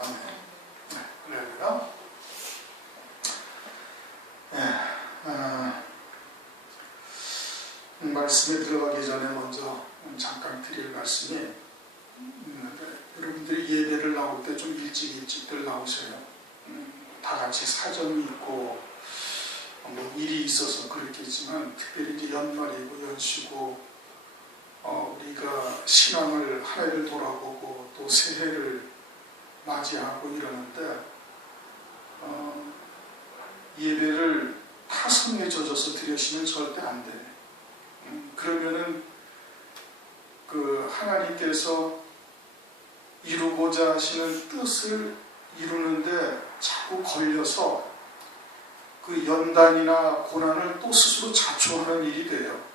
아멘. 할렐루야. 말씀에 들어가기 전에 먼저 잠깐 드릴 말씀이 여러분들이 예배를 나올 때 좀 일찍들 나오세요. 다 같이 사정이 있고 뭐 일이 있어서 그렇겠지만 특별히 이제 연말이고 연시고 우리가 신앙을 한 해를 돌아보고 또 새해를 맞이하고 이러는데 예배를 타성에 젖어서 드리시면 절대 안 돼. 그러면은 그 하나님께서 이루고자 하시는 뜻을 이루는데 자꾸 걸려서 그 연단이나 고난을 또 스스로 자초하는 일이 돼요.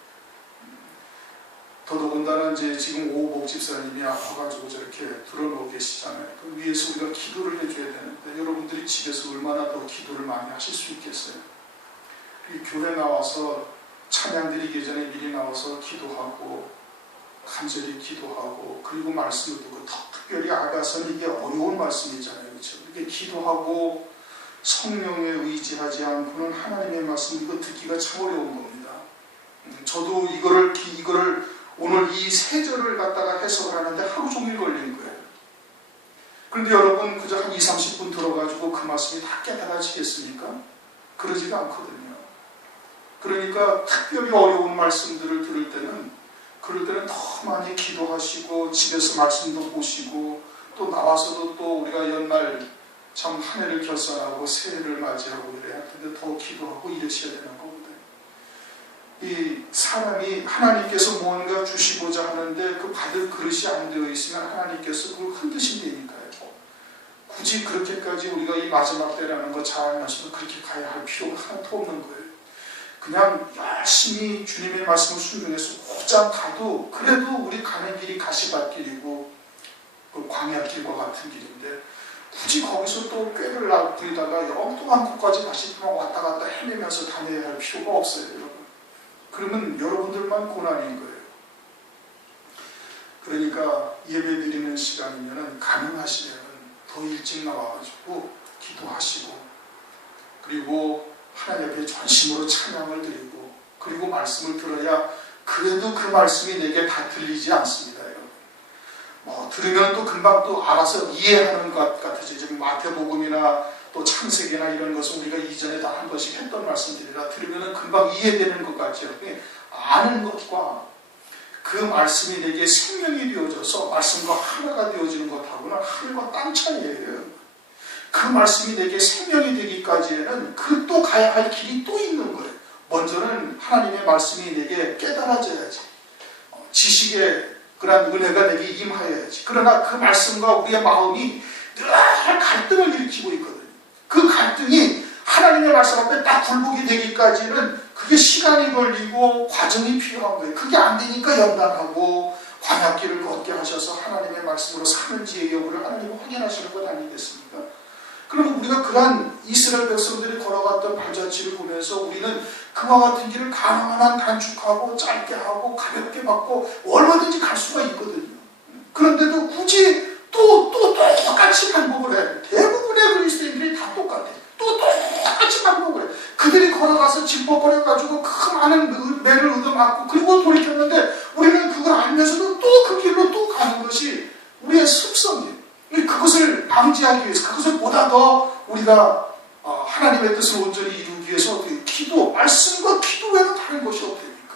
더더군다나 이제 지금 오복 집사님이 아파가지고 저렇게 들어놓고 계시잖아요. 그 위에서 우리가 기도를 해줘야 되는데 여러분들이 집에서 얼마나 더 기도를 많이 하실 수 있겠어요? 교회 나와서 찬양 드리기 전에 미리 나와서 기도하고 간절히 기도하고 그리고 말씀을 듣고 특별히 아가서는 이게 어려운 말씀이잖아요. 그렇죠? 이렇게 기도하고 성령에 의지하지 않고는 하나님의 말씀 이거 듣기가 참 어려운 겁니다. 저도 이거를 오늘 이 세 절을 갖다가 해석을 하는데 하루 종일 걸린 거예요. 그런데 여러분 그저 한 20-30분 들어가지고 그 말씀이 다 깨달아지겠습니까? 그러지가 않거든요. 그러니까 특별히 어려운 말씀들을 들을 때는 그럴 때는 더 많이 기도하시고 집에서 말씀도 보시고 또 나와서도 또 우리가 연말 참 한 해를 결산하고 새해를 맞이하고 이래야 근데 더 기도하고 이러셔야 되는 겁니다. 이 사람이 하나님께서 무언가 주시고자 하는데 그 받을 그릇이 안 되어 있으면 하나님께서 그걸 흔드신다니까요. 굳이 그렇게까지 우리가 이 마지막 때라는 거 잘 알면서도 그렇게 가야 할 필요가 하나도 없는 거예요. 그냥 열심히 주님의 말씀을 순종해서 곧장 가도 그래도 우리 가는 길이 가시밭길이고 그 광야길과 같은 길인데 굳이 거기서 또 꾀를 부리다가 엉뚱한 곳까지 다시 왔다 갔다 헤매면서 다녀야 할 필요가 없어요. 여러분. 그러면 여러분들만 고난인 거예요. 그러니까 예배 드리는 시간이면 가능하시면 더 일찍 나와가지고 기도하시고 그리고 하나님 앞에 전심으로 찬양을 드리고 그리고 말씀을 들어야 그래도 그 말씀이 내게 다 들리지 않습니다. 여러분. 뭐 들으면 또 금방 또 알아서 이해하는 것 같아요. 지금 마태복음이나 또 창세기나 이런 것은 우리가 이전에 다 한 번씩 했던 말씀들이라 들으면 금방 이해되는 것 같죠. 아는 것과 그 말씀이 내게 생명이 되어져서 말씀과 하나가 되어지는 것하고는 하늘과 땅 차이예요. 그 말씀이 내게 생명이 되기까지에는 그 또 가야 할 길이 또 있는 거예요. 먼저는 하나님의 말씀이 내게 깨달아져야지. 지식의 그런 은혜가 내게 임하여야지. 그러나 그 말씀과 우리의 마음이 늘 갈등을 일으키고 있거든요. 그 갈등이 하나님의 말씀 앞에 딱 굴복이 되기까지는 그게 시간이 걸리고 과정이 필요한 거예요. 그게 안 되니까 연단하고 광야길을 걷게 하셔서 하나님의 말씀으로 사는지의 여부를 하나님은 확인하시는 것 아니겠습니까? 그럼 우리가 그러한 이스라엘 백성들이 걸어갔던 발자취를 보면서 우리는 그와 같은 길을 가능한 한 단축하고 짧게 하고 가볍게 받고 얼마든지 갈 수가 있거든요. 그런데도 굳이 또 똑같이 반복을 해요. 대부분의 그리스도인들이 다 똑같아요. 또 똑같이 반복을 해요. 그들이 걸어가서 짚어버려가지고 그 많은 매를 얻어맞고 그리고 돌이켰는데 우리는 그걸 알면서도 또 그 길로 또 가는 것이 우리의 습성이에요. 그것을 방지하기 위해서 그것을 보다 더 우리가 하나님의 뜻을 온전히 이루기 위해서 어떻게 말씀과 기도 외에는 다른 것이 없답니까?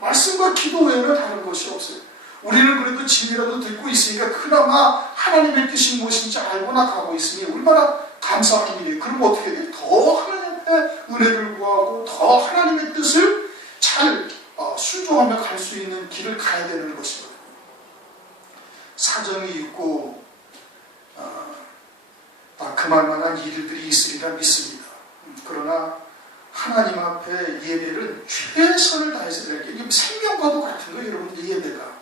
말씀과 기도 외에는 다른 것이 없어요. 우리는 그래도 진리라도 듣고 있으니까 그나마 하나님의 뜻이 무엇인지 알고 나가고 있으니 얼마나 감사한 일이에요. 그럼 어떻게 돼요? 더 하나님의 은혜를 구하고 더 하나님의 뜻을 잘 순종하며 갈 수 있는 길을 가야 되는 것이거든요. 사정이 있고 그만한 일들이 있으리라 믿습니다. 그러나 하나님 앞에 예배를 최선을 다해서 드려야 돼요. 이게 생명과도 같은 거예요. 여러분들 예배가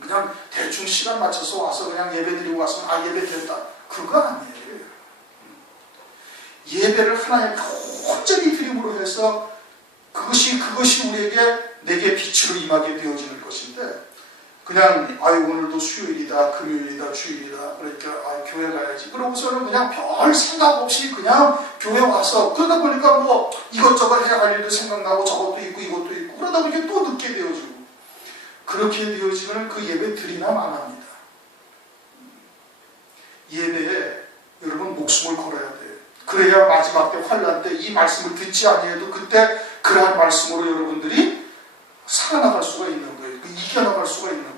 그냥 대충 시간 맞춰서 와서 그냥 예배 드리고 왔으면 예배 됐다. 그거 아니에요. 예배를 하나님 온전히 드림으로 해서 그것이 내게 빛으로 임하게 되어지는 것인데 그냥 아유 오늘도 수요일이다, 금요일이다, 주일이다, 그러니까 아 교회 가야지. 그러고서는 그냥 별 생각 없이 그냥 교회 와서 그러다 보니까 뭐 이것저것 해야 할 일도 생각나고 저것도 있고 이것도 있고 그러다 보니까 또 늦게 되어지고 그렇게 되어지면 그 예배 드리나 마나입니다. 예배에 여러분 목숨을 걸어야 돼요. 그래야 마지막 때 환난 때 이 말씀을 듣지 아니해도 그때 그러한 말씀으로 여러분들이 살아나갈 수가 있는 거예요. 이겨나갈 수가 있는 거예요.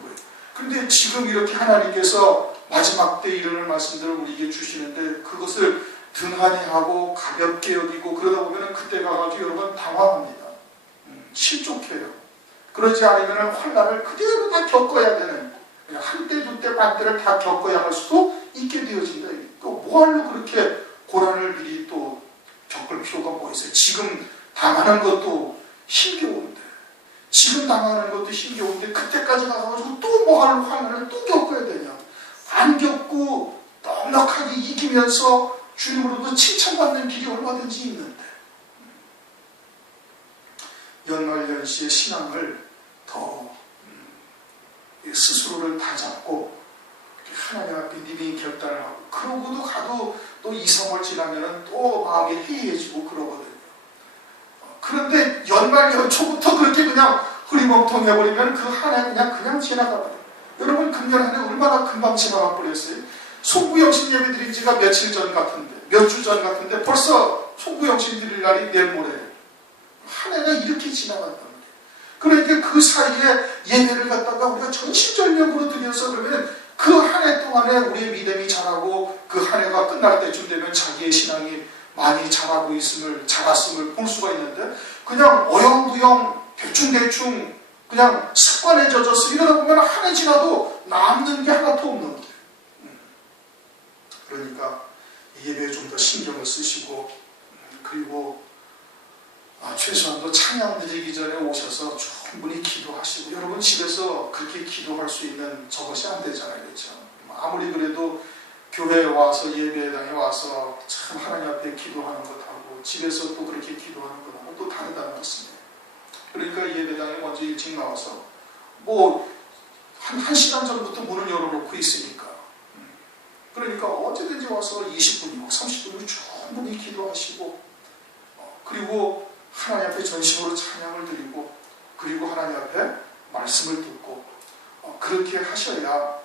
그런데 지금 이렇게 하나님께서 마지막 때 이르는 말씀들을 우리에게 주시는데 그것을 등한히하고 가볍게 여기고 그러다 보면 그때 가가지고 여러분 당황합니다. 실족해요. 그러지 않으면 환난을 그대로 다 겪어야 되는 한때 두때 반때를 다 겪어야 할 수도 있게 되어진다. 또 뭐하러 그렇게 고난을 미리 또 겪을 필요가 뭐 있어요. 지금 당하는 것도 힘겨운데 지금 당하는 것도 힘겨운데 그때까지 가가지고 또 뭐하러 환난을 또 겪어야 되냐. 안 겪고 넉넉하게 이기면서 주님으로부터 칭찬받는 길이 얼마든지 있는데 연말연시의 신앙을 더 스스로를 다잡고 하나님 앞에 믿음이 결단을 하고 그러고도 가도 또 2, 3월 지나면 또 마음이 해이해지고 그러거든요. 그런데 연말 연초부터 그렇게 그냥 흐리멍텅해버리면 그 한 해 그냥 지나가버려요. 여러분 금년 한 해 얼마나 금방 지나가 버렸어요. 송구영신 예배 드린 지가 며칠 전 같은데 몇 주 전 같은데 벌써 송구영신 드릴 날이 내일 모레예요. 한 해가 이렇게 지나갔단 말이에요. 그러니까 그 사이에 예배를 갖다가 우리가 전심전력으로 드려서 그러면 그 한 해 동안에 우리의 믿음이 자라고 그 한 해가 끝날 때쯤 되면 자기의 신앙이 많이 자랐음을 볼 수가 있는데 그냥 어영부영 대충대충 그냥 습관에 젖어서 이러다 보면 한 해 지나도 남는 게 하나도 없는 거예요. 그러니까 예배에 좀 더 신경을 쓰시고 그리고 최소한도 찬양 드리기 전에 오셔서 충분히 기도하시고 여러분 집에서 그렇게 기도할 수 있는 저것이 안 되잖아요. 그렇죠? 아무리 그래도 교회에 와서 예배당에 와서 참 하나님 앞에 기도하는 것하고 집에서 또 그렇게 기도하는 것하고 또 다르다는 말씀이에요. 그러니까 예배당에 먼저 일찍 나와서 뭐 한 시간 전부터 문을 열어놓고 있으니까 그러니까 언제든지 와서 20분이고 30분이고 충분히 기도하시고 그리고 하나님 앞에 전심으로 찬양을 드리고 그리고 하나님 앞에 말씀을 듣고 그렇게 하셔야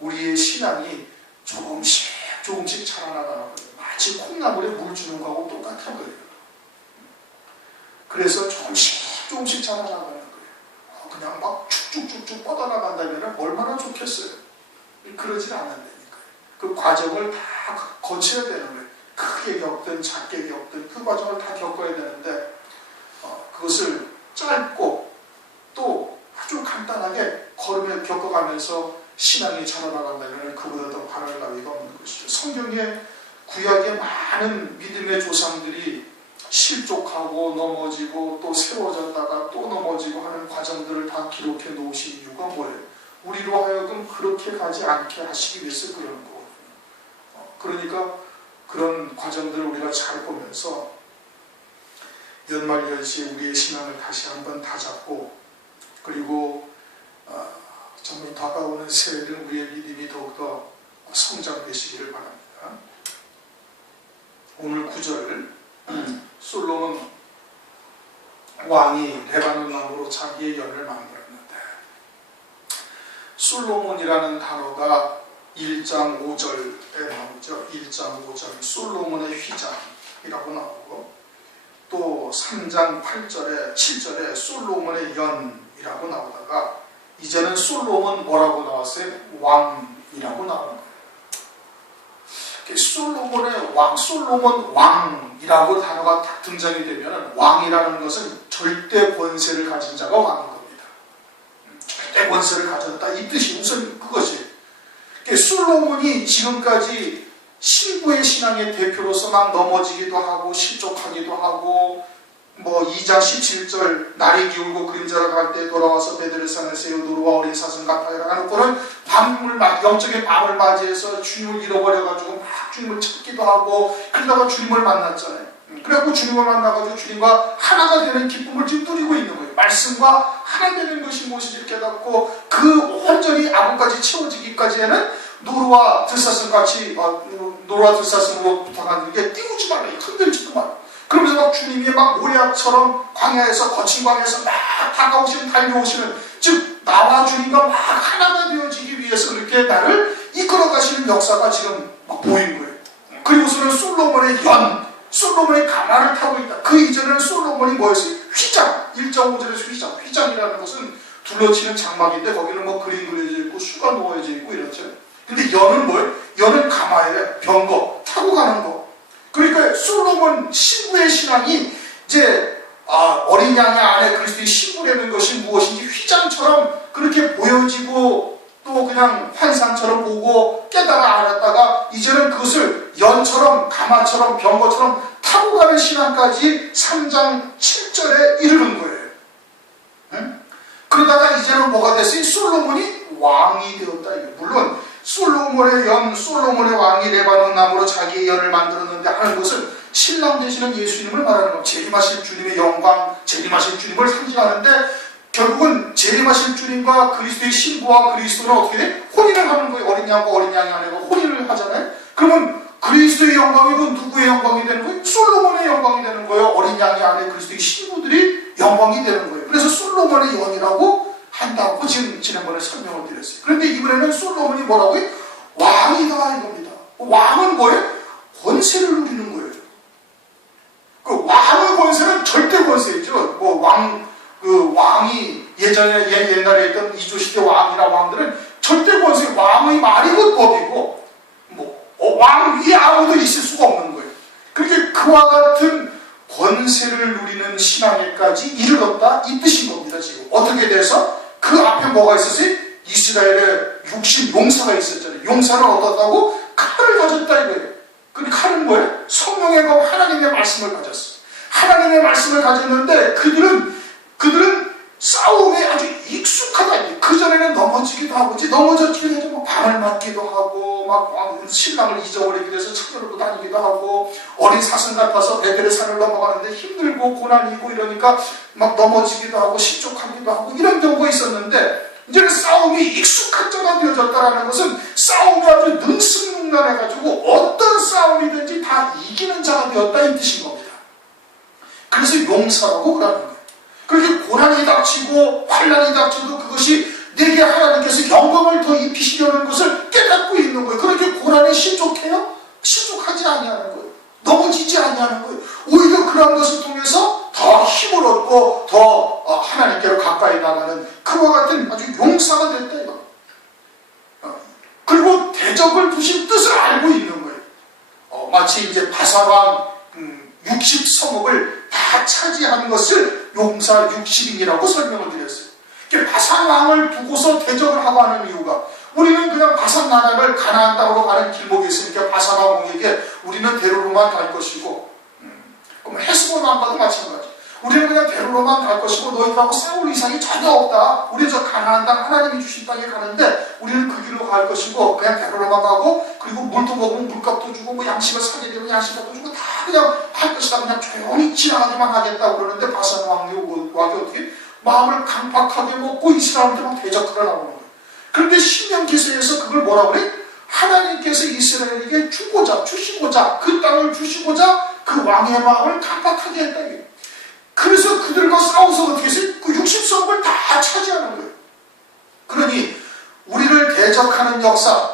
우리의 신앙이 조금씩 자라나가는 거예요. 마치 콩나물에 물 주는 거하고 똑같은 거예요. 그래서 조금씩 자라나가는 거예요. 그냥 막 쭉쭉쭉쭉 뻗어나간다면 얼마나 좋겠어요. 그러질 않는다니까요. 그 과정을 다 거쳐야 되는 거예요. 크게 겪든 작게 겪든 그 과정을 다 겪어야 되는데 그것을 짧고 또 아주 간단하게 걸으며 겪어가면서 신앙이 자라나간다면 그보다 더 바랄 나위가 없는 것이죠. 성경에 구약의 많은 믿음의 조상들이 실족하고 넘어지고 또 세워졌다가 또 넘어지고 하는 과정들을 다 기록해 놓으신 이유가 뭐예요? 우리로 하여금 그렇게 가지 않게 하시기 위해서 그러는 거거든요. 그러니까 그런 과정들을 우리가 잘 보면서 연말연시에 우리의 신앙을 다시 한번 다잡고 그리고 정말 다가오는 새해는 우리의 믿음이 더욱더 성장되시기를 바랍니다. 오늘 9절 솔로몬 왕이 레바논 나무로 자기의 연을 만들었는데 솔로몬이라는 단어가 1장 5절에 나오죠. 1장 5절 솔로몬의 휘장이라고 나오고 또 3장 8절에 7절에 솔로몬의 연이라고 나오다가 이제는 솔로몬 뭐라고 나왔어요? 왕이라고 나오는 거예요. 솔로몬의 왕, 솔로몬 왕이라고 단어가 딱 등장이 되면 왕이라는 것은 절대 권세를 가진 자가 왕인 겁니다. 절대 권세를 가졌다 이 뜻이 우선 그것이. 솔로몬이 지금까지 신부의 신앙의 대표로서 막 넘어지기도 하고 실족하기도 하고 뭐 2장 17절 날이 기울고 그림자가 갈 때 돌아와서 베들레산에서 노루와 어린 사슴 같아요 하고는 영적인 밤을 맞이해서 주님을 잃어버려가지고 막 주님을 찾기도 하고 그러다가 주님을 만났잖아요. 그래갖고 주님을 만나가지고 주님과 하나가 되는 기쁨을 지금 누리고 있는 거예요. 말씀과 하나 되는 것이 무엇인지 깨닫고 그 온전히 아구까지 채워지기까지에는 노루와 들사슴같이 노루와 들사슴으로 부탁하는 게 띄우지 말라, 흔들지도 말라. 그러면서 막 주님이 막 모략처럼 광야에서 거친 광야에서 막 다가오시는 달려오시는, 즉 나와 주님과 막 하나가 되어지기 위해서 그렇게 나를 이끌어 가시는 역사가 지금 막 보이는 거예요. 그리고서는 솔로몬의 가마를 타고 있다. 그 이전에는 솔로몬이 뭐였어요? 휘장. 1.5절에서 휘장. 휘장이라는 것은 둘러치는 장막인데 거기는 뭐 그림 그려져 있고 수가 놓아져 있고 이렇죠. 근데 연은 뭐예요? 연은 가마예요. 병거 타고 가는 거. 그러니까 솔로몬 신부의 신앙이 이제 어린 양의 안에 그리스도의 신부라는 것이 무엇인지 휘장처럼 그렇게 보여지고 또 그냥 환상처럼 보고 깨달아 알았다가 이제는 그것을 연처럼 가마처럼 병거처럼 타고 가는 신앙까지 3장 7절에 이르는 거예요. 응? 그러다가 이제는 뭐가 됐어요? 솔로몬이 왕이 되었다. 물론 솔로몬의 왕이 레바논 나무로 자기의 연을 만들었는데 하는 것은 신랑 되시는 예수님을 말하는 겁니다. 재림하실 주님의 영광, 재림하실 주님을 상징하는데 결국은 재림하실 주님과 그리스도의 신부와 그리스도는 어떻게 돼? 혼인을 하는 거예요. 어린 양과 어린 양이 아니고 혼인을 하잖아요. 그러면 그리스도의 영광이고 누구의 영광이 되는 거예요? 솔로몬의 영광이 되는 거예요. 어린 양이 안에 그리스도의 신부들이 영광이 되는 거예요. 그래서 솔로몬의 영이라고 한다고 지난번에 설명을 드렸어요. 그런데 이번에는 솔로몬이 뭐라고 해요? 왕이다 이겁니다. 왕은 뭐예요? 권세를 누리는 거예요. 그 왕의 권세는 절대 권세이죠. 왕이 옛날에 있던 이조시대 왕이나 왕들은 절대 권세, 왕의 말이 곧 법이고, 왕 위에 아무도 있을 수가 없는 거예요. 그렇게 그와 같은 권세를 누리는 신앙에까지 이르렀다 이 뜻인 겁니다. 지금 어떻게 돼서 그 앞에 뭐가 있었어요? 이스라엘의 60 용사가 있었잖아요. 용사는 어떻다고? 칼을 가졌다 이거예요. 그 칼은 뭐예요? 성령의 검 하나님의 말씀을 가졌어요. 하나님의 말씀을 가졌는데 그들은 싸움에 아주 익숙하다. 그전에는 넘어지기도 하고, 넘어졌기도 해도 막 방을 맞기도 하고, 막 신랑을 잊어버리기도 해서 찾아오고 다니기도 하고, 어린 사슴 같아서 베델의 산을 넘어가는데 힘들고 고난이고 이러니까 막 넘어지기도 하고, 실족하기도 하고, 이런 경우가 있었는데, 이제는 싸움이 익숙한 자가 되어졌다는 것은 싸움이 아주 능숙능란해가지고 어떤 싸움이든지 다 이기는 자가 되었다 이 뜻인 겁니다. 그래서 용사라고 그러는 거예요. 그렇게 고난이 닥치고 환난이 닥쳐도 그것이 내게 하나님께서 영광을 더 입히시려는 것을 깨닫고 있는 거예요. 그렇게 고난에 실족해요? 실족하지 아니하는 거예요. 넘어지지 아니하는 거예요. 오히려 그런 것을 통해서 더 힘을 얻고 더 하나님께로 가까이 나가는 그와 같은 아주 용사가 됐다 이거. 그리고 대적을 두신 뜻을 알고 있는 거예요. 마치 이제 바사왕 60성읍을 다 차지하는 것을 용사 60인이라고 설명을 드렸어요. 바산왕을 두고서 대적을 하고 하는 이유가, 우리는 그냥 바산 나라를 가나안 땅으로 가는 길목에 있으니까 바산왕에게 우리는 대로로만 갈 것이고, 그럼 헤스본 왕과도 마찬가지. 우리는 그냥 대로로만 갈 것이고 너희들하고 싸울 이상이 전혀 없다. 우리 저 가나안 땅 하나님이 주신 땅에 가는데 우리는 그 길로 갈 것이고 그냥 대로로만 가고, 그리고 물도 먹으면 물값도 주고 뭐 양식을 사게 되면 양식값도 주고 다 그냥 할 것이다. 그냥 조용히 지나가기만 하겠다고 그러는데 바산 왕이 어떻게 마음을 강팍하게 먹고 이스라엘한테 막 대적하러 나오는 거예요. 그런데 신명기서에서 그걸 뭐라고 그래? 하나님께서 이스라엘에게 주시고자 그 땅을 주시고자 그 왕의 마음을 강팍하게 했다. 그래서 그들과 싸워서 어떻게 했어요? 그 60성읍을 다 차지하는 거예요. 그러니 우리를 대적하는 역사,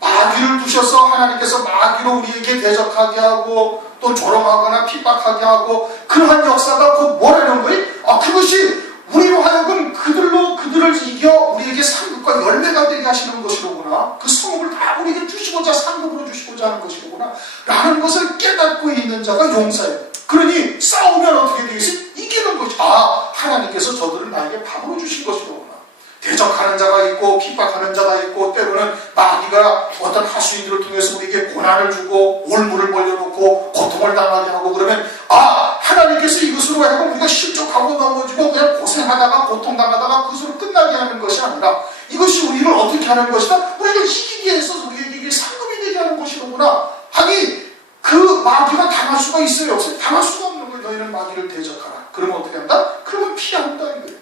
마귀를 두셔서 하나님께서 마귀로 우리에게 대적하게 하고 또 조롱하거나 핍박하게 하고 그러한 역사가 곧 뭐라는 거예요? 그것이 우리로 하여금 그들을 이겨 우리에게 상급과 열매가 되게 하시는 것이로구나. 그 성읍을 다 우리에게 주시고자 상급으로 주시고자 하는 것이로구나 라는 것을 깨닫고 있는 자가 용사예요. 그러니 싸우면 어떻게 되겠어요? 이기는 것이, 하나님께서 저들을 나에게 밥으로 주신 것이로구나. 대적하는 자가 있고 핍박하는 자가 있고 때로는 마귀가 어떤 하수인들을 통해서 우리에게 고난을 주고 올무를 벌려놓고 고통을 당하게 하고 그러면 하나님께서 이것으로 하여금 우리가 실족하고 넘어지고 그냥 고생하다가 고통당하다가 그것으로 끝나게 하는 것이 아니라 이것이 우리를 어떻게 하는 것이다? 우리를 이기게 해서 우리에게 이게 상급이 되게 하는 것이로구나 하니 그 마귀가 당할 수가 있어요, 없어요? 당할 수가 없는 거예요. 너희는 마귀를 대적하라. 그러면 어떻게 한다? 그러면 피한다 이거예요.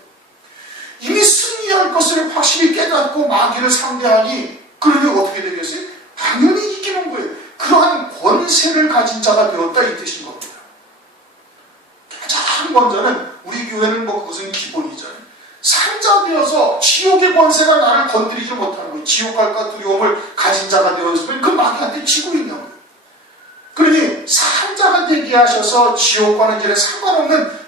이미 승리할 것을 확실히 깨닫고 마귀를 상대하니 그러면 어떻게 되겠어요? 당연히 이기는 거예요. 그러한 권세를 가진 자가 되었다 이 뜻인 겁니다. 가장 먼저는 우리 교회는 뭐 그것은 기본이잖아요. 산자 되어서 지옥의 권세가 나를 건드리지 못하는 거예요. 지옥 갈까 두려움을 가진 자가 되었으면 그 마귀한테 지고 있는 거예요. 그러니 산자가 되게 하셔서 지옥과는 이제 상관없는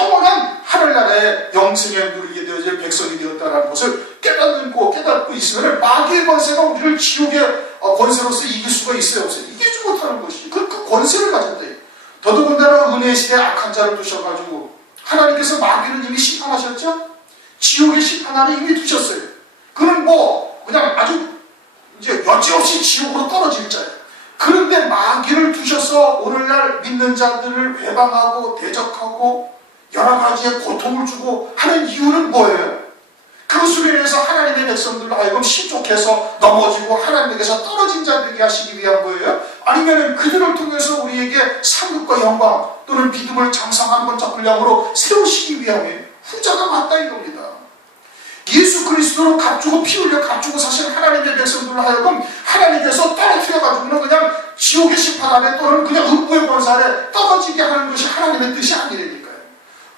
영원한 하늘나라의 영생에 누리게 되어질 백성이 되었다는 것을 깨닫고 있으면 마귀의 권세가 우리를 지옥의 권세로서 이길 수가 있어요, 없어요? 이기지 못하는 것이 그 권세를 가졌다. 더더군다나 은혜의 시대에 악한 자를 두셔가지고 하나님께서 마귀를 이미 심판하셨죠? 지옥의 심판하를 이미 두셨어요. 그는 뭐 그냥 아주 이제 여지없이 지옥으로 떨어질 자예요. 그런데 마귀를 두셔서 오늘날 믿는 자들을 회방하고 대적하고 여러 가지의 고통을 주고 하는 이유는 뭐예요? 그것으로 인해서 하나님의 백성들로 하여금 실족해서 넘어지고 하나님에게서 떨어진 자 되게 하시기 위한 거예요? 아니면 그들을 통해서 우리에게 상급과 영광 또는 믿음을 장성한 번쩍 분량으로 세우시기 위함이에요? 후자가 맞다 이겁니다. 예수 그리스도로 값주고 피 흘려 값주고 사실 하나님의 백성들로 하여금 하나님께서 떨어뜨려가지고는 그냥 지옥의 심판 아래 또는 그냥 음부의 권세 아래 떨어지게 하는 것이 하나님의 뜻이 아니라니까요.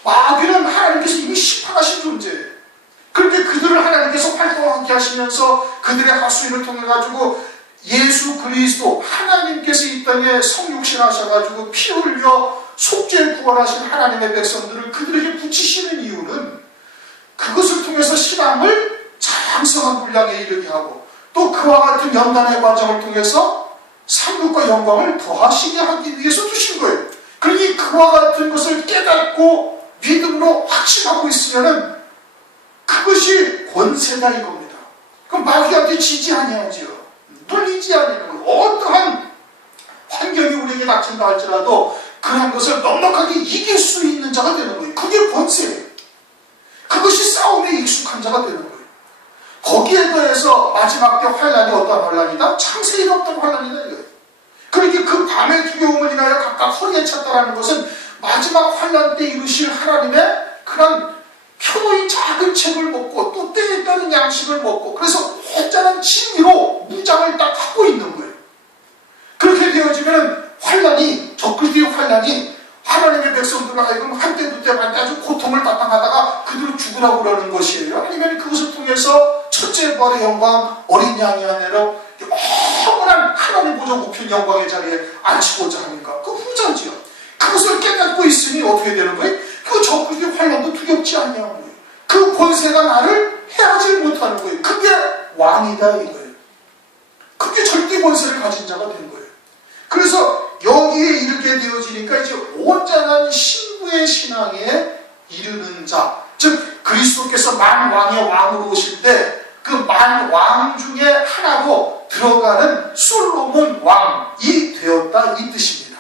마귀는 하나님께서 이미 심판하신 존재예요. 그런데 그들을 하나님께서 활동하게 하시면서 그들의 하수인을 통해 가지고 예수 그리스도 하나님께서 이 땅에 성육신 하셔가지고 피 흘려 속죄 구원하신 하나님의 백성들을 그들에게 붙이시는 이유는 그것을 통해서 신앙을 장성한 분량에 이르게 하고 또 그와 같은 연단의 과정을 통해서 상급과 영광을 더하시게 하기 위해서 두신 거예요. 그러니 그와 같은 것을 깨닫고 믿음으로 확신하고 있으면은 그것이 권세다 이겁니다. 그럼 마귀한테 지지 아니하지요. 눌리지 아니하는 거예요. 어떠한 환경이 우리에게 닥친다 할지라도 그런 것을 넉넉하게 이길 수 있는 자가 되는 거예요. 그게 권세예요. 그것이 싸움에 익숙한 자가 되는 거예요. 거기에 더해서 마지막 때 환란이 어떠한 환란이다? 창세일 없던 환란이다 이거예요. 그러니까 그 밤의 두려움을 인하여 각각 허리에 찼다라는 것은 마지막 환란 때 이루실 하나님의 그런 표의 작은 책을 먹고 또 때에 따른 양식을 먹고 그래서 혼자는 진리로 무장을 딱 하고 있는 거예요. 그렇게 되어지면 환란이 적그리스도의 환란이 하나님의 백성들을 하여금 한때 두때 만때 아주 고통을 당하다가 그들을 죽으라고 그러는 것이에요. 아니면 그것을 통해서 첫째 부활의 영광 어린 양이 아니라 영원한 하나님 보좌 우편 영광의 자리에 앉히고자 하는가? 그 후자지요. 그것을 깨닫고 있으니 어떻게 되는 거예요? 그 적그리스도의 환란도 두렵지 않냐는 거예요. 그 권세가 나를 해하지 못하는 거예요. 그게 왕이다 이거예요. 그게 절대 권세를 가진 자가 된 거예요. 그래서 여기에 이르게 되어지니까 이제 온전한 신부의 신앙에 이르는 자, 즉 그리스도께서 만왕의 왕으로 오실 때 그 만왕 중에 하나로 들어가는 솔로몬 왕이 되었다 이 뜻입니다.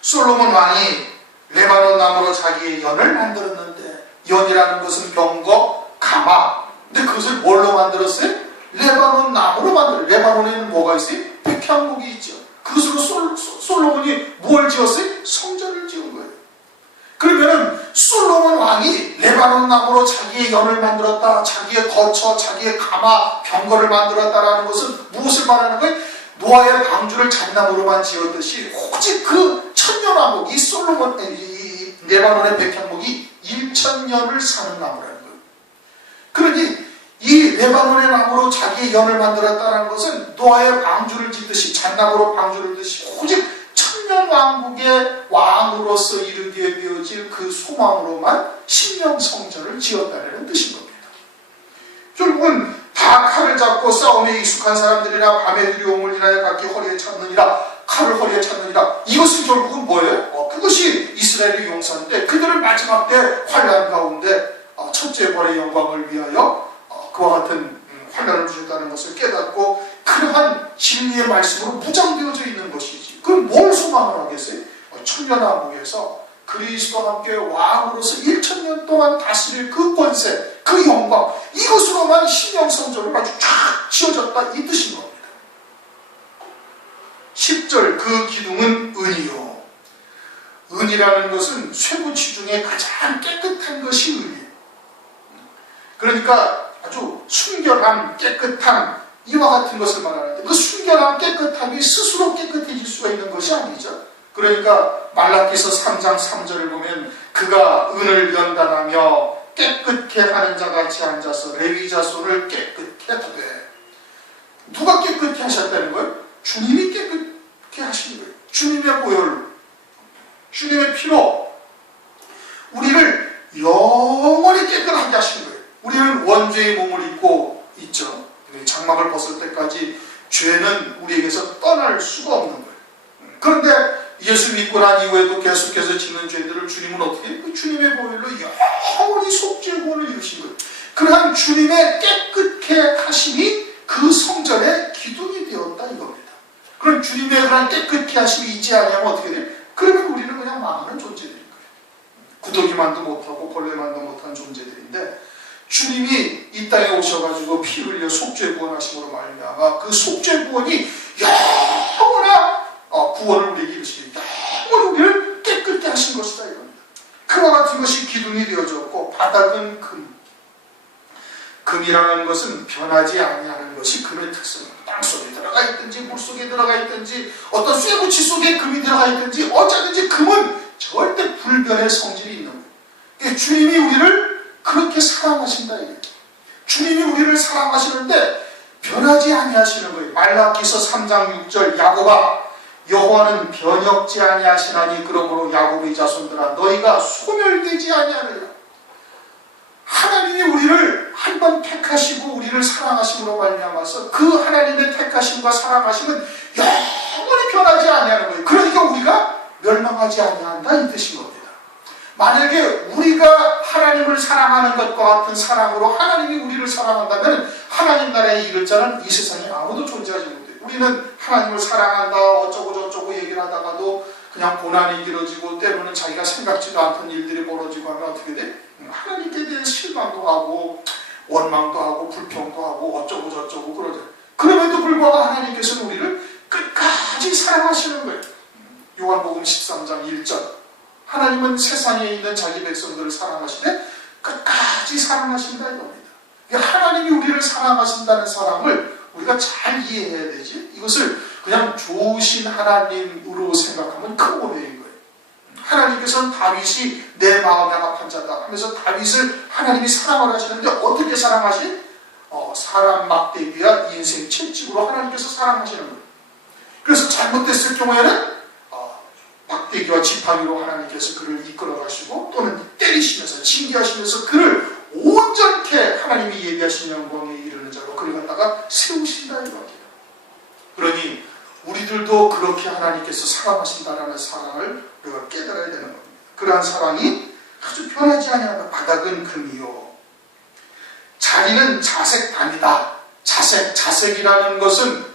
솔로몬 왕이 레바논 나무로 자기의 연을 만들었는데 연이라는 것은 병거, 가마. 근데 그것을 뭘로 만들었어요? 레바논 나무로 만들어요. 레바논에는 뭐가 있어요? 백향목이 있죠. 그것으로 솔로몬이 뭘 지었어요? 성전을 지은 거예요. 그러면은 솔로몬 왕이 레바논 나무로 자기의 연을 만들었다, 자기의 거처, 자기의 가마, 병거를 만들었다라는 것은 무엇을 말하는 거예요? 노아의 방주를 잣나무로만 지었듯이 오직 그 천년왕국, 이 레바논의 백향목이 1000년을 사는 나무라는 거예요. 그러니 이 레바논의 나무로 자기의 연을 만들었다는 것은 노아의 방주를 짓듯이 잣나무로 방주를 짓듯이 오직 천년왕국의 왕으로서 이르게 되어질 그 소망으로만 신령성전을 지었다는 뜻인 겁니다. 결국은 다 칼을 잡고 싸움에 익숙한 사람들이나 밤의 두려움을 인하여 각기 허리에 찼느니라, 칼을 허리에 찼느니라. 이것은 결국은 뭐예요? 그것이 이스라엘의 용사인데 그들은 마지막 때 환난 가운데 첫째 벌의 영광을 위하여 그와 같은 환난을 주셨다는 것을 깨닫고 그러한 진리의 말씀으로 무장되어져 있는 것이지. 그럼 뭘 소망을 하겠어요? 천년왕국에서 그리스도와 함께 왕으로서 1000년 동안 다스릴 그 권세, 그 영광, 이것으로만 신령성전을 아주 쫙 지어졌다 이 뜻인 겁니다. 7절 그 기둥은 은이요. 은이라는 것은 쇠붙이 중에 가장 깨끗한 것이 은이에요. 그러니까 아주 순결함, 깨끗함 이와 같은 것을 말하는데 그 순결함, 깨끗함이 스스로 깨끗해질 수가 있는 것이 아니죠. 그러니까 말라기서 3장 3절을 보면 그가 은을 연단하며 깨끗게 하는 자같이 앉아서 레위 자손을 깨끗게 하되. 누가 깨끗게 하셨다는 거예요? 주님이 깨끗게 하신 거예요. 주님의 보혈로, 주님의 피로 우리를 영원히 깨끗하게 하신 거예요. 우리는 원죄의 몸을 입고 있죠. 장막을 벗을 때까지 죄는 우리에게서 떠날 수가 없는 거예요. 그런데 예수 믿고 난 이후에도 계속해서 짓는 죄들을 주님은 어떻게 해요? 주님의 보혈로 영원히 속죄 구원을 이루신 거예요. 그러한 주님의 깨끗게 하심이 그 성전의 기둥이 되었다 이겁니다. 그럼 주님의 그런 깨끗게 하심이 있지 않으면 어떻게 돼요? 그러면 우리는 그냥 망하는 존재들인 거예요. 구더기만도 못하고 벌레만도 못한 존재들인데 주님이 이 땅에 오셔가지고 피 흘려 속죄 구원하심으로 말미암아 그 속죄 구원이 영원한 구원을 우리에게 이루시기 영원히 우리를 깨끗게 하신 것이다 이겁니다. 그와 같은 것이 기둥이 되어졌고 바닥은 금. 금이라는 것은 변하지 아니하는 것이 금의 특성입니다. 땅속에 들어가 있든지 물속에 들어가 있든지 어떤 쇠붙이 속에 금이 들어가 있든지 어쩌든지 금은 절대 불변의 성질이 있는 거예요. 그러니까 주님이 우리를 그렇게 사랑하신다 이거예요. 주님이 우리를 사랑하시는데 변하지 아니하시는 거예요. 말라기서 3장 6절 야곱아 여호와는 변혁지 아니하시나니 그러므로 야곱의 자손들아 너희가 소멸되지 아니하리라. 하나님이 우리를 한 번 택하시고 우리를 사랑하심으로 말미암아서 그 하나님의 택하심과 사랑하심은 영원히 변하지 아니하는 거예요. 그러니까 우리가 멸망하지 아니한다 이 뜻인 겁니다. 만약에 우리가 하나님을 사랑하는 것과 같은 사랑으로 하나님이 우리를 사랑한다면 하나님 나라에 이를 자는 이 세상에 아무도 존재하지 못해요. 우리는 하나님을 사랑한다 어쩌고 저쩌고 얘기를 하다가도 그냥 고난이 길어지고 때로는 자기가 생각지도 않던 일들이 벌어지고 하면 어떻게 돼? 하나님께 대해 실망도 하고 원망도 하고 불평도 하고 어쩌고 저쩌고 그러죠. 그럼에도 불구하고 하나님께서는 우리를 끝까지 사랑하시는 거예요. 요한복음 13장 1절 하나님은 세상에 있는 자기 백성들을 사랑하시되 끝까지 사랑하신다 이겁니다. 하나님이 우리를 사랑하신다는 사랑을 우리가 잘 이해해야 되지. 이것을 그냥 좋으신 하나님으로 생각하면 큰 오해인 거예요. 하나님께서는 다윗이 내 마음에 합한 자다 하면서 다윗을 하나님이 사랑을 하시는데 어떻게 사랑하시? 사람 막대기와 인생 채찍으로 하나님께서 사랑하시는 거예요. 그래서 잘못됐을 경우에는 막대기와 지팡이로 하나님께서 그를 이끌어 가시고 또는 때리시면서 징계하시면서 그를 온전케 하나님이 예비하신 영광에 이르는 자로 그를 갖다가 세우신다 이겁니다. 그러니 우리들도 그렇게 하나님께서 사랑하신다라는 사랑을 우리가 깨달아야 되는 겁니다. 그러한 사랑이 아주 변하지 아니하다. 바닥은 금이요. 자리는 자색담이다. 자색이라는 것은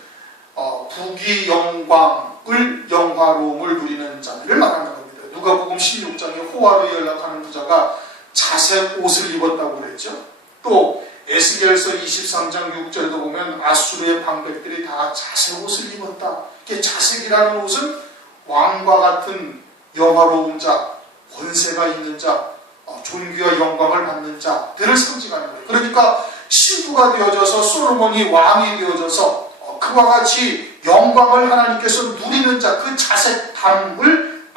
부귀 영광을 영화로움을 누리는 자들을 말하는 겁니다. 누가복음 16장에 호화로 연락하는 부자가 자색 옷을 입었다고 그랬죠. 또 에스겔서 23장 6절도 보면 아수르의 방백들이 다 자색 옷을 입었다. 자색이라는 옷은 왕과 같은 영화로운 자, 권세가 있는 자, 존귀와 영광을 받는 자들을 상징하는 거예요. 그러니까 신부가 되어져서 솔로몬이 왕이 되어져서 그와 같이 영광을 하나님께서 누리는 자, 그 자색담을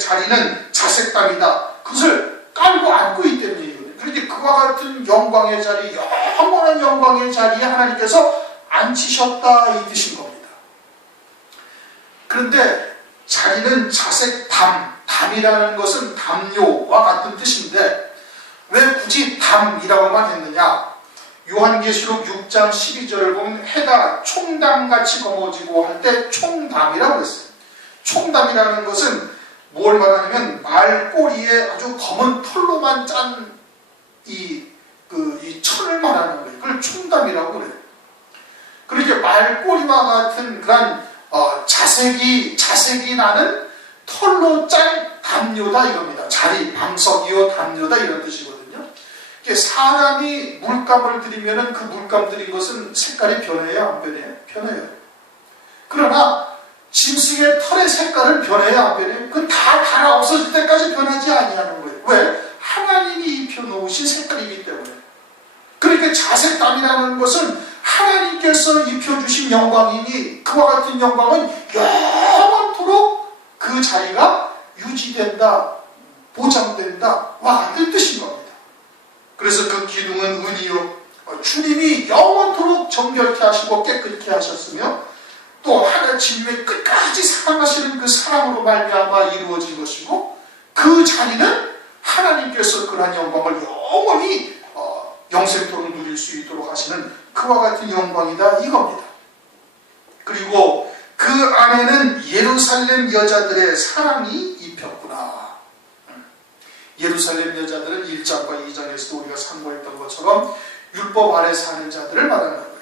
자리는 자색담이다. 그것을 깔고 안고 있기 때문에 그런데 그와 같은 영광의 자리, 영원한 영광의 자리에 하나님께서 앉히셨다 이 뜻인 겁니다. 그런데 자리는 자색담, 담이라는 것은 담요와 같은 뜻인데 왜 굳이 담이라고만 했느냐? 요한계시록 6장 12절을 보면 해가 총담같이 검어지고 할 때 총담이라고 했어요. 총담이라는 것은 뭘 말하냐면 말꼬리에 아주 검은 털로만 짠 이 천을 말하는 거예요. 그걸 총담이라고 그래요. 그렇게 말꼬리와 같은 그런 자색이 나는 털로 짠 담요다 이겁니다. 자리, 방석이요 담요다 이런 뜻이거든요. 사람이 물감을 들이면은 그 물감 들인 것은 색깔이 변해요, 안 변해요? 변해요. 그러나 짐승의 털의 색깔을 변해요, 안 변해요? 그건 다 달아 없어질 때까지 변하지 아니하는 거예요. 왜? 하나님이 입혀놓으신 색깔이기 때문에. 그러니까 자색감이라는 것은 하나님께서 입혀주신 영광이니 그와 같은 영광은 영원토록 그 자리가 유지된다, 보장된다 와 같은 뜻인 겁니다. 그래서 그 기둥은 은이요, 주님이 영원토록 정결케 하시고 깨끗게 하셨으며 또 하나 진리의 끝까지 사랑하시는 그 사랑으로 말미암아 이루어진 것이고, 그 자리는 하나님께서 그러한 영광을 영원히 영생토록 누릴 수 있도록 하시는 그와 같은 영광이다 이겁니다. 그리고 그 안에는 예루살렘 여자들의 사랑이 입혔구나. 예루살렘 여자들은 1장과 2장에서도 우리가 상고했던 것처럼 율법 아래 사는 자들을 말하는 거예요.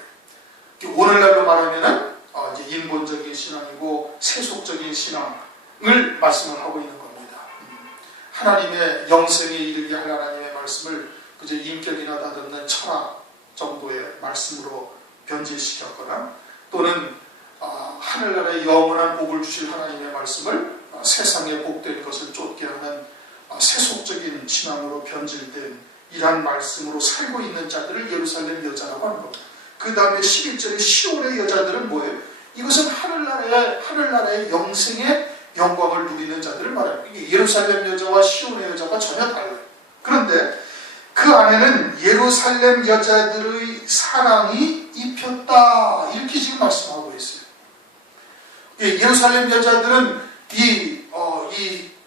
오늘날로 말하면은 이제 인본적인 신앙이고 세속적인 신앙을 말씀을 하고 있는 겁니다. 하나님의 영생에 이르게 할 하나님의 말씀을 그저 인격이나 다듬는 철학 정도의 말씀으로 변질시켰거나 또는 하늘나라에 영원한 복을 주실 하나님의 말씀을 세상에 복된 것을 쫓게 하는 세속적인 신앙으로 변질된 이러한 말씀으로 살고 있는 자들을 예루살렘 여자라고 하는 겁니다. 그 다음에 11절의 시온의 여자들은 뭐예요? 이것은 하늘나라의 영생의 영광을 누리는 자들을 말합니다. 이게 예루살렘 여자와 시온의 여자가 전혀 달라요. 그런데 그 안에는 예루살렘 여자들의 사랑이 입혔다 이렇게 지금 말씀하고 있어요. 예루살렘 여자들은 이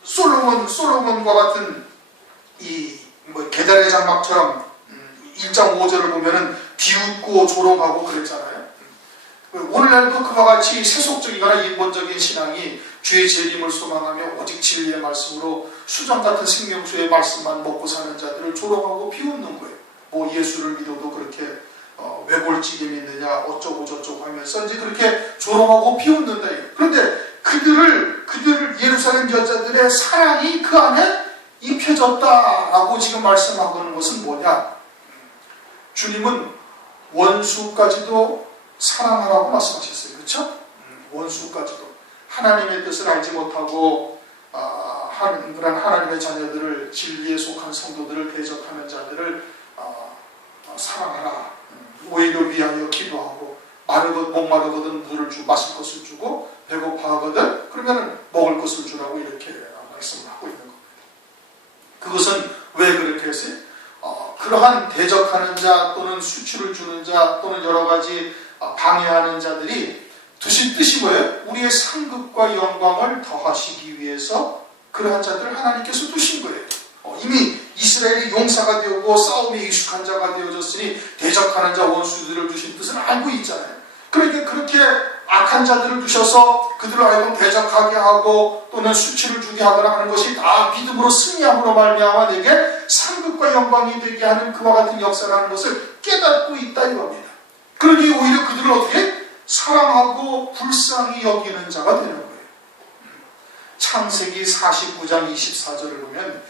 솔로몬과 같은 계달의 장막처럼 1장 5절을 보면은 비웃고 조롱하고 그랬잖아요. 오늘날도 그와 같이 세속적이거나 인본적인 신앙이 주의 재림을 소망하며 오직 진리의 말씀으로 수정 같은 생명수의 말씀만 먹고 사는 자들을 조롱하고 비웃는 거예요. 뭐 예수를 믿어도 그렇게 외골지게 믿느냐 어쩌고 저쩌고 하면서 이제 그렇게 조롱하고 비웃는다. 그런데 그들을 예루살렘 여자들의 사랑이 그 안에 입혀졌다라고 지금 말씀하고 있는 것은 뭐냐? 주님은 원수까지도 사랑하라고 말씀하셨어요. 그렇죠? 원수까지도. 하나님의 뜻을 알지 못하고 그런 하나님의 자녀들을, 진리에 속한 성도들을 대적하는 자들을 사랑하라. 오히려 위하여 기도하고, 목마르거든 물을 주고 마실 것을 주고, 배고파하거든 그러면 먹을 것을 주라고 이렇게 말씀을 하고 있는 겁니다. 그것은 왜 그렇게 했어요? 그러한 대적하는 자 또는 수치를 주는 자 또는 여러 가지 방해하는 자들이 두신 뜻이 뭐예요? 우리의 상급과 영광을 더하시기 위해서 그러한 자들을 하나님께서 두신 거예요. 이미 이스라엘이 용사가 되었고 싸움에 익숙한 자가 되어졌으니 대적하는 자 원수들을 두신 뜻은 알고 있잖아요. 그러니까 그렇게 악한 자들을 두셔서 그들을 알고 대적하게 하고 또는 수치를 주게 하거나 하는 것이 다 믿음으로 승리함으로 말미암아 내게 상급과 영광이 되게 하는 그와 같은 역사라는 것을 깨닫고 있다 이겁니다. 그러니 오히려 그들을 어떻게 사랑하고 불쌍히 여기는 자가 되는 거예요. 창세기 49장 24절을 보면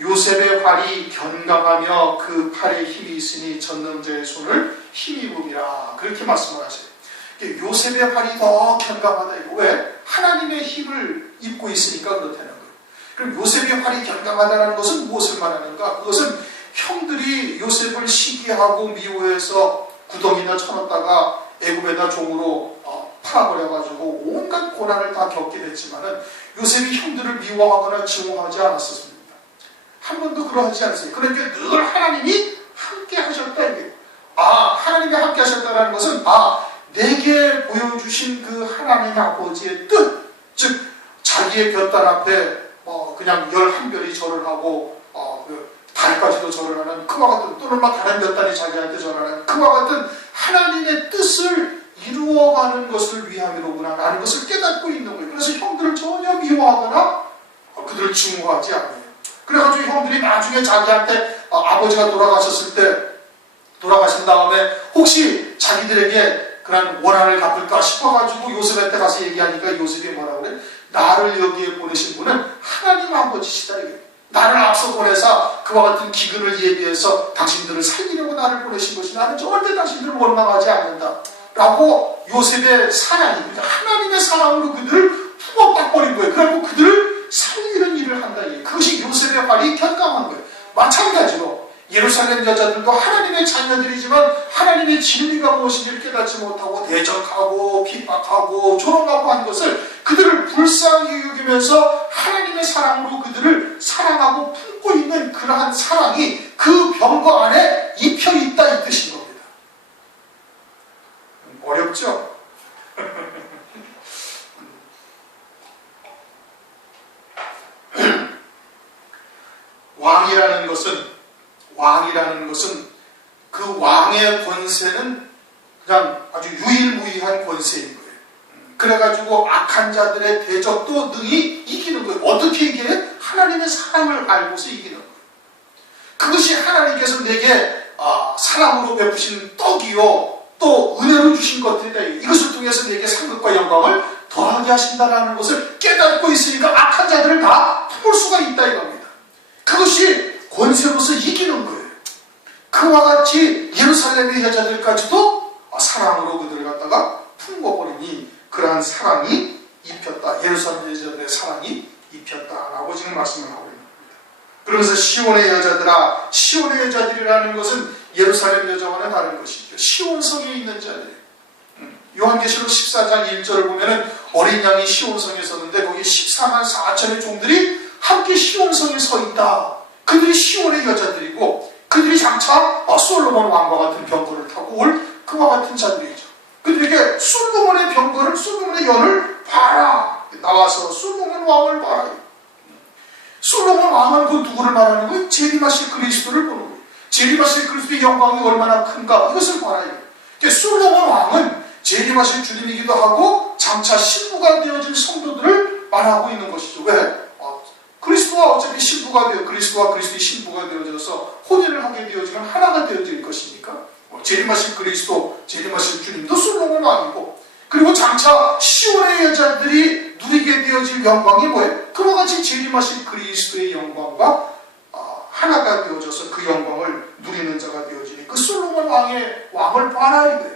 요셉의 활이 견강하며 그 팔에 힘이 있으니 전능자의 손을 힘입으리라 그렇게 말씀을 하세요. 요셉의 활이 더 견강하다 이거 왜? 하나님의 힘을 입고 있으니까 그렇다는 거예요. 그럼 요셉의 활이 견강하다는 것은 무엇을 말하는가? 그것은 형들이 요셉을 시기하고 미워해서 구덩이나 쳐넣다가 애굽에다 종으로 팔아버려가지고 온갖 고난을 다 겪게 됐지만은 요셉이 형들을 미워하거나 증오하지 않았었습니다. 한 번도 그러하지 않았어요. 그러니까 늘 하나님이 함께 하셨다 이게. 하나님이 함께 하셨다는 것은 내게 보여주신 그 하나님 아버지의 뜻, 즉 자기의 곁단 앞에 그냥 11별이 절을 하고 달까지도 절을 하는 그와 같은, 또는 다른 몇 단이 자기한테 절하는 그와 같은 하나님의 뜻을 이루어가는 것을 위함이로구나 라는 것을 깨닫고 있는 거예요. 그래서 형들을 전혀 미워하거나 그들을 증오하지 않아요. 그래가지고 형들이 나중에 자기한테 아버지가 돌아가신 다음에 혹시 자기들에게 그런 원한을 갚을까 싶어가지고 요셉한테 가서 얘기하니까 요셉이 뭐라고 그래? 나를 여기에 보내신 분은 하나님 아버지시다. 나를 앞서 보내사 그와 같은 기근을 예비해서 당신들을 살리려고 나를 보내신 것이 나는 절대 당신들을 원망하지 않는다. 라고 요셉의 사랑이, 하나님의 사랑으로 그들을 품어박버린 거예요. 그리고 그들을 살리는 일을 한다. 그것이 요셉의 활이 견강한 거예요. 마찬가지로 예루살렘 여자들도 하나님의 자녀들이지만 하나님의 진리가 무엇인지를 깨닫지 못하고 대적하고 핍박하고 조롱하고 한 것을 그들을 불쌍히 여기면서 하나님의 사랑으로 그들을 사랑하고 품고 있는 그러한 사랑이 그 병거 안에 입혀있다 이 뜻인 겁니다. 어렵죠? 왕이라는 것은 그 왕의 권세는 그냥 아주 유일무이한 권세인 거예요. 그래가지고 악한 자들의 대적도 능히 이기는 거예요. 어떻게 이겨요? 하나님의 사랑을 알고서 이기는 거예요. 그것이 하나님께서 내게 사랑으로 베푸신 떡이요 또 은혜로 주신 것들이다. 이것을 통해서 내게 상급과 영광을 더하게 하신다는 것을 깨닫고 있으니까 악한 자들을 다 품을 수가 있다 이겁니다. 그것이 권세로서 이기는 거예요. 그와 같이 예루살렘의 여자들까지도 사랑으로 그들을 갖다가 품어버리니 그러한 사랑이 입혔다. 예루살렘 여자들의 사랑이 입혔다라고 지금 말씀을 하고 있는 겁니다. 그러면서 시온의 여자들아, 시온의 여자들이라는 것은 예루살렘 여자와는 다른 것이죠. 시온성에 있는 자들. 요한계시록 14장 1절을 보면은 어린 양이 시온성에 섰는데 거기 14만 4천의 종들이 함께 시온성에 서 있다. 그들이 시온의 여자들이고 그들이 장차 솔로몬 왕과 같은 병거를 타고 올 그와 같은 자들이죠. 그들에게 솔로몬의 병거를, 솔로몬의 연을 봐라. 나와서 솔로몬 왕을 봐라. 솔로몬 왕은 그 누구를 말하는 거예요? 재림하실 그리스도를 보는 거예요. 재림하실 그리스도의 영광이 얼마나 큰가 이것을 봐라. 솔로몬 왕은 재림하실 주님이기도 하고 장차 신부가 되어질 성도들을 말하고 있는 것이죠. 왜? 그리스도와 어차피 신부가 되어 그리스도와 그리스도의 신부가 되어져서 혼인을 하게 되어지면 하나가 되어질 것이니까 재림하실 그리스도, 재림하실 주님도 솔로몬 왕이고 그리고 장차 시온의 여자들이 누리게 되어질 영광이 뭐예요? 그와 같이 재림하실 그리스도의 영광과 하나가 되어져서 그 영광을 누리는 자가 되어지니 그 솔로몬 왕의 왕을 봐라 이거예요.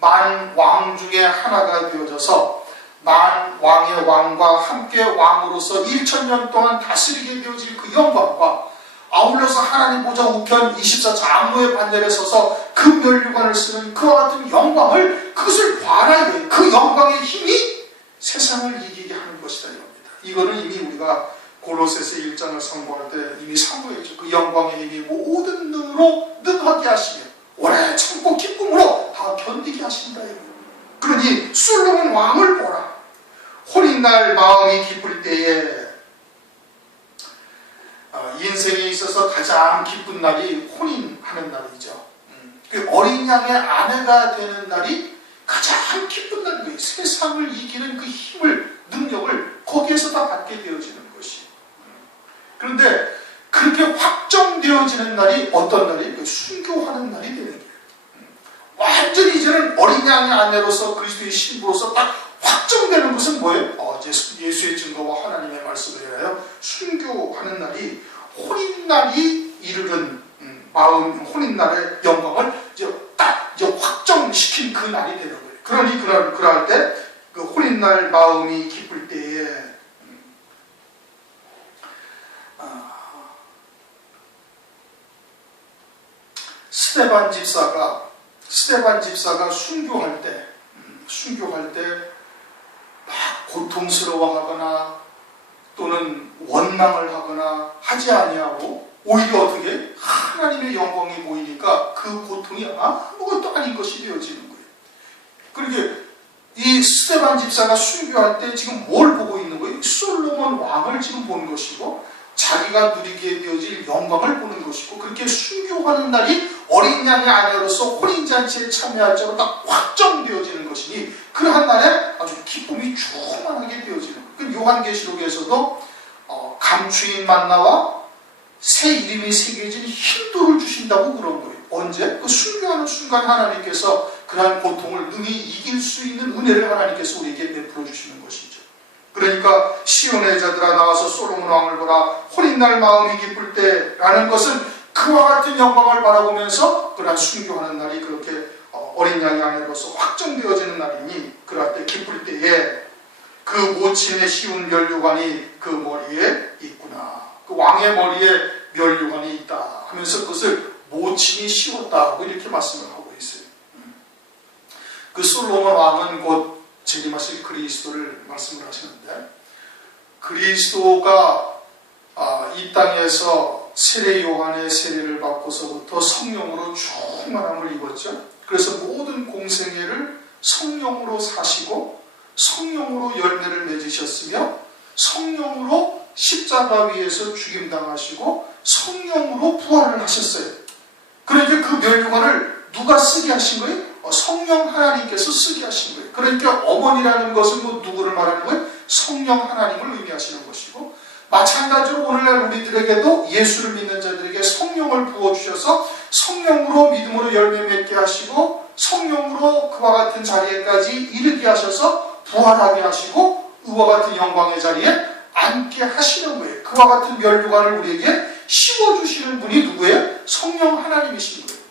만 왕 중에 하나가 되어져서 만 왕의 왕과 함께 왕으로서 1000년 동안 다스리게 되어질 그 영광과 아울러서 하나님 보좌 우편 24장로의 반열에 서서 금면류관을 쓰는 그와 같은 영광을 그것을 봐라. 그 영광의 힘이 세상을 이기게 하는 것이다 이겁니다. 이거는 이미 우리가 골로새서 1장을 선고할 때 이미 상고했죠. 그 영광의 힘이 모든 능으로 능하게 하시며 오래 참고 기쁨으로 다 견디게 하신다 이겁니다. 그러니 솔로몬 왕을 보라. 혼인날 마음이 기쁠 때에 인생에 있어서 가장 기쁜 날이 혼인하는 날이죠. 그 어린 양의 아내가 되는 날이 가장 기쁜 날이에요. 세상을 이기는 그 힘을, 능력을 거기에서 다 받게 되어지는 것이. 그런데 그렇게 확정되어지는 날이 어떤 날이에요? 순교하는 날이 되는 거예요. 완전히 이제는 어린 양의 아내로서 그리스도의 신부로서 딱 확정되는 것은 뭐예요? 예수의 증거와 하나님의 말씀을 위하여 순교하는 날이 혼인날이 이르는 마음, 혼인날의 영광을 딱 확정시킨 그 날이 되는 거예요. 그러니 그럴 때 그 혼인날 마음이 기쁠 때에 스데반 집사가 순교할 때 막 고통스러워하거나 또는 원망을 하거나 하지 아니하고 오히려 어떻게 하나님의 영광이 보이니까 그 고통이 아무것도 아닌 것이 되어지는 거예요. 그러게 이 스데반 집사가 순교할 때 지금 뭘 보고 있는 거예요? 솔로몬 왕을 지금 보는 것이고 자기가 누리게 되어질 영광을 보는 것이고 그렇게 순교하는 날이 어린 양의 아내로서 혼인잔치에 참여할 자로 딱 확정되어지는 것이니 그러한 날에 아주 기쁨이 충만하게 되어지는 거예요. 요한계시록에서도 감추인 만나와 새 이름이 새겨진 힌도를 주신다고 그런 거예요. 언제? 그 순교하는 순간 하나님께서 그러한 고통을 능히 이길 수 있는 은혜를 하나님께서 우리에게 베풀어 주시는 것이죠. 그러니까 시온의 여자들아 나와서 솔로몬 왕을 보라. 혼인날 마음이 기쁠 때라는 것은 그와 같은 영광을 바라보면서 그러한 순교하는 날이 그렇게 어린 양이 아내로서 확정되어지는 날이니 그럴 때 기쁠 때에 그 모친의 씌운 면류관이 그 머리에 있구나. 그 왕의 머리에 면류관이 있다 하면서 그것을 모친이 씌웠다고 이렇게 말씀을 하고 있어요. 그 솔로몬 왕은 곧 재림하실 그리스도를 말씀을 하시는데, 그리스도가 이 땅에서 세례 요한의 세례를 받고서부터 성령으로 충만함을 입었죠. 그래서 모든 공생애를 성령으로 사시고 성령으로 열매를 맺으셨으며 성령으로 십자가 위에서 죽임당하시고 성령으로 부활을 하셨어요. 그러니까 그 면류관을 누가 쓰게 하신 거예요? 성령 하나님께서 쓰게 하신 거예요. 그러니까 어머니라는 것은 뭐 누구를 말하는 거예요? 성령 하나님을 의미하시는 것이고, 마찬가지로 오늘날 우리들에게도 예수를 믿는 자들에게 성령을 부어주셔서 성령으로 믿음으로 열매 맺게 하시고 성령으로 그와 같은 자리에까지 이르게 하셔서 부활하게 하시고 이와 같은 영광의 자리에 앉게 하시는 거예요. 그와 같은 면류관을 우리에게 씌워주시는 분이 누구예요? 성령 하나님이신 거예요.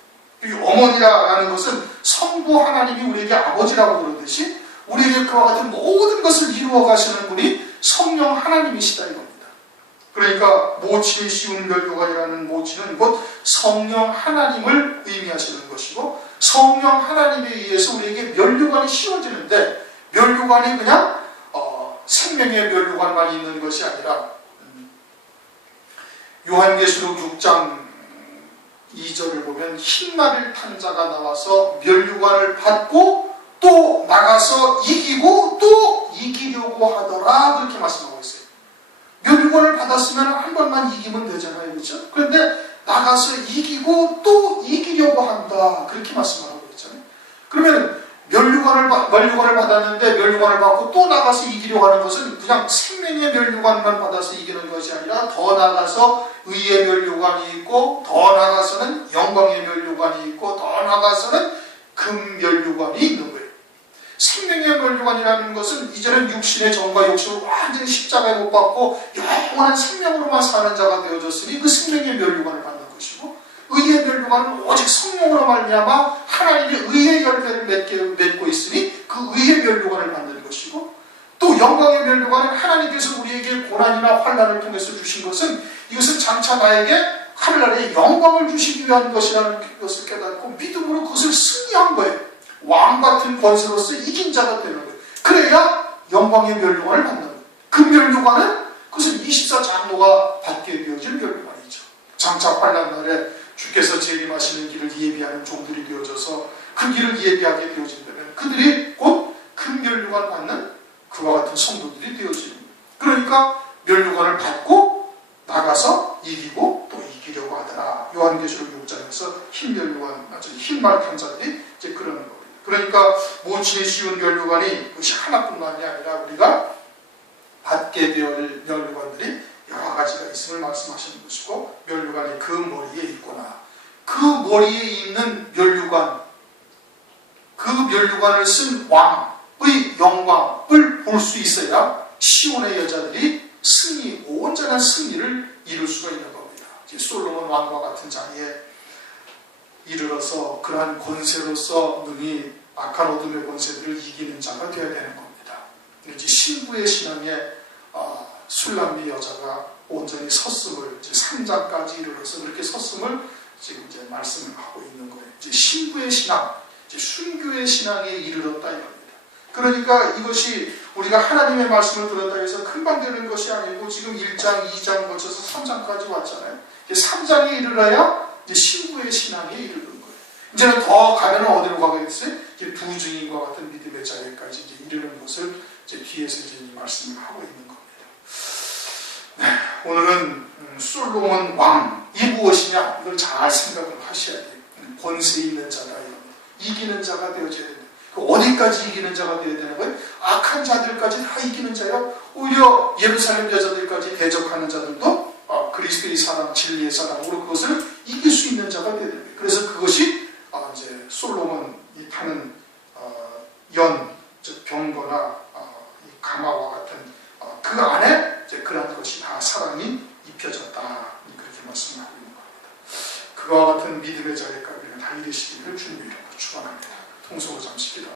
이 어머니라는 것은 성부 하나님이 우리에게 아버지라고 그러듯이 우리에게 그와 같은 모든 것을 이루어 가시는 분이 성령 하나님이시다 이겁니다. 그러니까 모친이 씌운 면류관이라는 모친은 곧 성령 하나님을 의미하시는 것이고, 성령 하나님에 의해서 우리에게 면류관이 씌워지는데, 면류관이 그냥 생명의 면류관만 있는 것이 아니라 요한계시록 6장 2절을 보면 흰말을 탄 자가 나와서 면류관을 받고 또 나가서 이기고 또 이기려고 하더라 그렇게 말씀하고 있어요. 면류관을 받았으면 한 번만 이기면 되잖아요, 그렇죠? 그런데 나가서 이기고 또 이기려고 한다 그렇게 말씀하고 있잖아요. 그러면 면류관을 받았는데 면류관을 받고 또 나가서 이기려고 하는 것은 그냥 생명의 면류관만 받아서 이기는 것이 아니라 더 나가서 의의 면류관이 있고 더 나가서는 영광의 면류관이 있고 더 나가서는 금 면류관이 있는 거예요. 생명의 면류관이라는 것은 이제는 육신의 정과 욕심을 완전히 십자가에 못 박고 영원한 생명으로만 사는 자가 되어졌으니 그 생명의 면류관을 받는 것이고, 의의 면류관은 오직 성령으로 말미암아 하나님의 의의 열매를 맺고 있으니 그 의의 면류관을 받는 것이고, 또 영광의 면류관은 하나님께서 우리에게 고난이나 환난을 통해서 주신 것은 이것은 장차 나에게 하늘나라에 영광을 주시기 위한 것이라는 것을 깨닫고 믿음으로 그것을 승리한 거예요. 왕 같은 권세로서 이긴 자가 되는 거예요. 그래야 영광의 면류관을 받는 거예요. 그 면류관은 그것은 24장로가 받게 되어질 면류관이죠. 장차 환난 날에 주께서 재림하시는 길을 예비하는 종들이 되어져서 그 길을 예비하게 되어진다면 그들이 곧 그 면류관 받는 그와 같은 성도들이 되어지는 거예요. 그러니까 면류관을 받고 나가서 이기고 또 이기려고 하더라. 요한계시록 6장에서 흰 면류관, 흰말 탄 자들이 이제 그러는 겁니다. 그러니까 모친이 씌운 면류관이 그것이 하나뿐만이 아니라 우리가 받게 될 면류관들이 여러 가지가 있음을 말씀하시는 것이고, 면류관이 그 머리에 있구나. 그 머리에 있는 면류관, 그 면류관을 쓴 왕의 영광을 볼 수 있어야 시온의 여자들이 온전한 승리를 이룰 수가 있는 겁니다. 솔로몬 왕과 같은 자리에 이르러서 그러한 권세로서 능히 악한 어둠의 권세들을 이기는 자가 되어야 되는 겁니다. 이제 신부의 신앙에 술람미 여자가 온전히 섰음을 이제 3장까지 이르러서 그렇게 섰음을 지금 이제 말씀을 하고 있는 거예요. 이제 신부의 신앙, 이제 순교의 신앙에 이르렀다 이겁니다. 그러니까 이것이 우리가 하나님의 말씀을 들었다 해서 금방 되는 것이 아니고 지금 1장, 2장 거쳐서 3장까지 왔잖아요. 3장에 이르러야 이제 신부의 신앙에 이르는 거예요. 이제는 더 가면 어디로 가겠어요? 이제 두 증인과 같은 믿음의 자리까지 이제 이르는 것을 이제 뒤에서 이제 이 말씀을 하고 있는 겁니다. 네, 오늘은 솔로몬 왕이 무엇이냐 이걸 잘 생각을 하셔야 돼요. 권세 있는 자다 이기는 자가 되어져야 된다. 어디까지 이기는 자가 되어야 되는 거예요? 악한 자들까지 다 이기는 자요. 오히려 예루살렘 여자들까지 대적하는 자들도 그리스도의 사랑, 진리의 사랑으로 그것을 이길 수 있는 자가 되어야 됩니다. 그래서 그것이 이제 솔로몬이 타는 병거나 가마와 같은 그 안에 이제 그런 것이 다 사랑이 입혀졌다 그렇게 말씀을 하고 있는 겁니다. 그와 같은 믿음의 자리까지 다 이르시기를 주님의 이름으로 축원합니다. 통속을 잠시 기도.